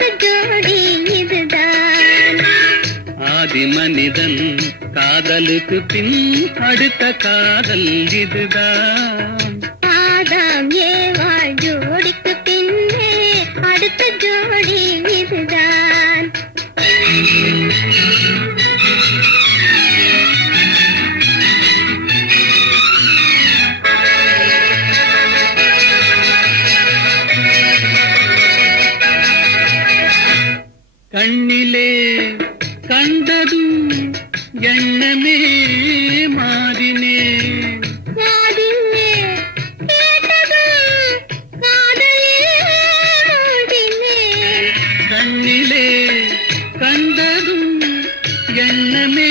அடுத்த ஜோடி இதுதான். ஆதி மனிதன் காதலுக்கு பின் அடுத்த காதல் இதுதான். ஆதாம் ஏவாள் ஜோடிக்கு பின்னே அடுத்த ஜோடி இதுதான். கண்ணிலே கண்டதும் எண்ணமே மாறினே. காதிலே கேட்டதும் காதலில் மூழ்கினேன். கண்ணிலே கண்டதும் எண்ணமே